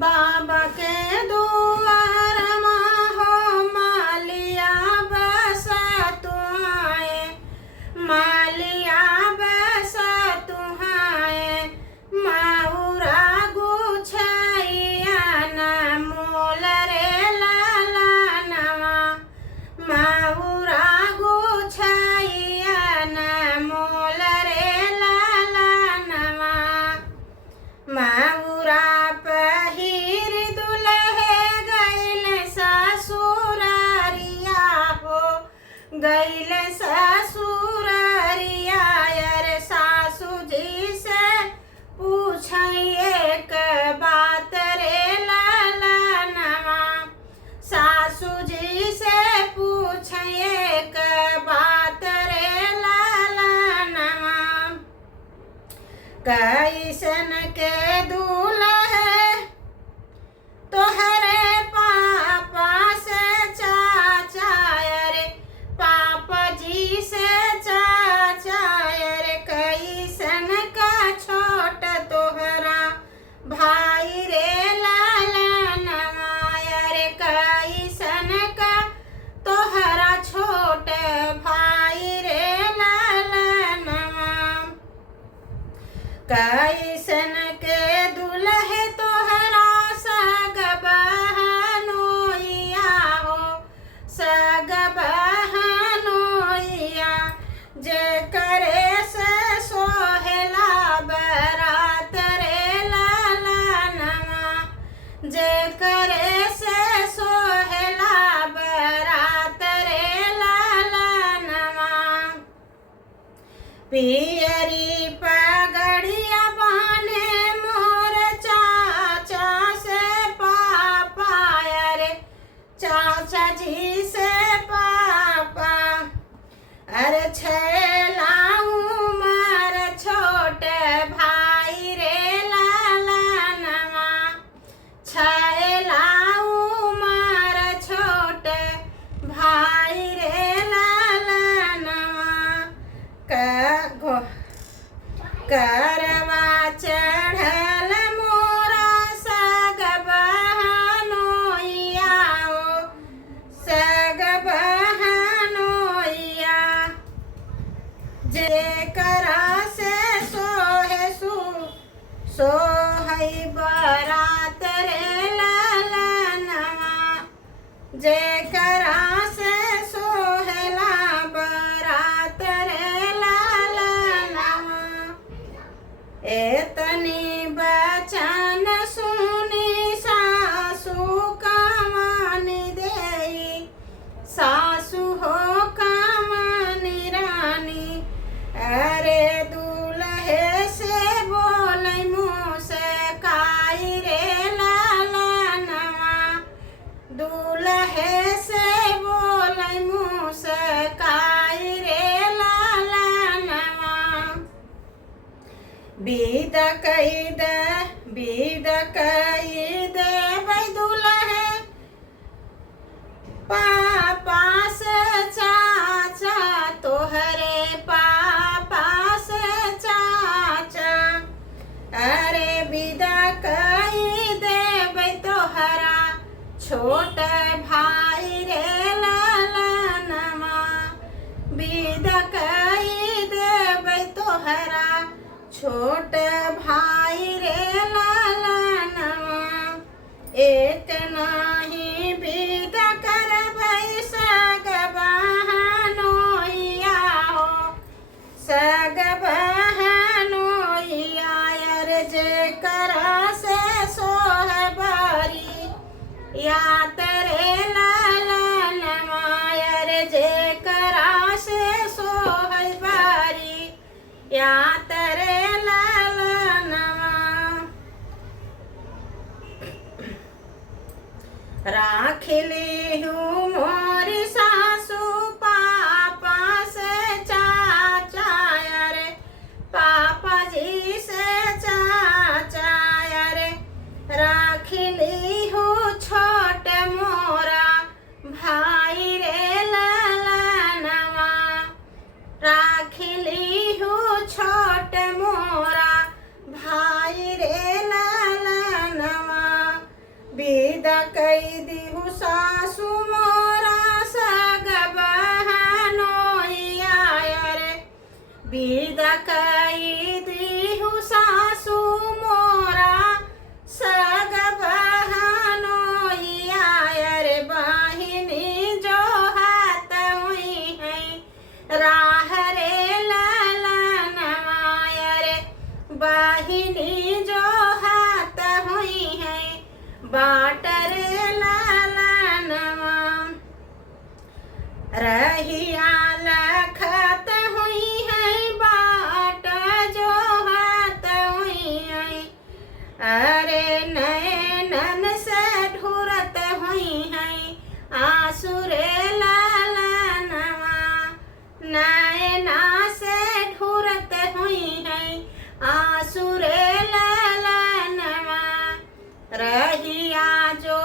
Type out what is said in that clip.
बाबा के दुआर हो मालिया बसा तुहाए, मालिया बसा तुहाए। माउरा गुछैया न मोल रे लाला नवा, माउरा गुछैया न मोल रे लाला नवा। माउरा पहिर दुल्हे गैल ससुरारिया हो, गैल ससुरारिया। यार सासू जी से पूछिए एक बात रे लाला नवा, सासू जी से पूछिए एक बात रे लाला नवा। कैसन के दूल्हे तोहरे पापा से चाचा, अरे पापा जी से चाचा। अरे कैसन का छोट तोहरा भाई रे लाला नवा, अरे कैसन का तोहरा छोट भाई रे लाला नवा। कैसन के दुल्हे तोहरा सग बहनोइया हो, सग बहनोइया। जे करे से सोहेला बरात रे लाला नवा, जे करे से सोहेला बरात रे लाला नवा। पियरी पगड़िया बाने मोर चाचा से पापा, अरे चाचा जी से पापा। अरे छैला उमर छोट भाई रे लाला नवा, छैला उमर छोट भाई रे लाला नवा। करवा चढ़ल मोरा सग बहनोइया हो, सग बहनोइया। जेकरा से सोहे सोहई बरात रे लाला नवा, जेकरा से सोहेला बरात रे लाला नवा। एतनी बचन सुनी सासू कामनी देई, सासू हो कामनी रानी। अरे दूल्हे से बोलै मुँह से काई रे लाला नवा, दूल्हे से बोलै मुँह से काई रे लाला नवा। विद कई दे बै दुल्हे पापा से चाचा, तोहरे पापा से चाचा। अरे विदा कई देबै तोहरा छोट भाई रे लाला नवा, विदा कई देबै तोहरा छोट भाई रे लाला नवा। एक नाही विदा करबै सग बहनोइया हो, सग बहनोइया। अरे जेकरा से सोहे बारी या तेरे लाला नवा, अरे जेकरा से सोहे बारी या तेरे लाला नवा। राखिली हूँ मोरी सासू पापा से चाचा, अरे पापा जी से चाचा। अरे राखिली हूँ छोट मोरा भाई रे लाला नवा, राखिली हूँ छोट मोरा भाई रे लाला नवा। सासु मोरा सग बहनोइया रे विदा कई दिहु सासु मोरा सग बहनोइया रे बहिनी जो हाथ हुई है राह रे ललनवा रे बहिनी जो हाथ हुई है बाट रे ललनवा रहिया लखत हुई है बाट जो हाथ हुई है अरे नैनन से ढूरत हुई है आंसू रे ललनवा नैना से ढूरत हुई है आंसू रे ललनवा रहिया जो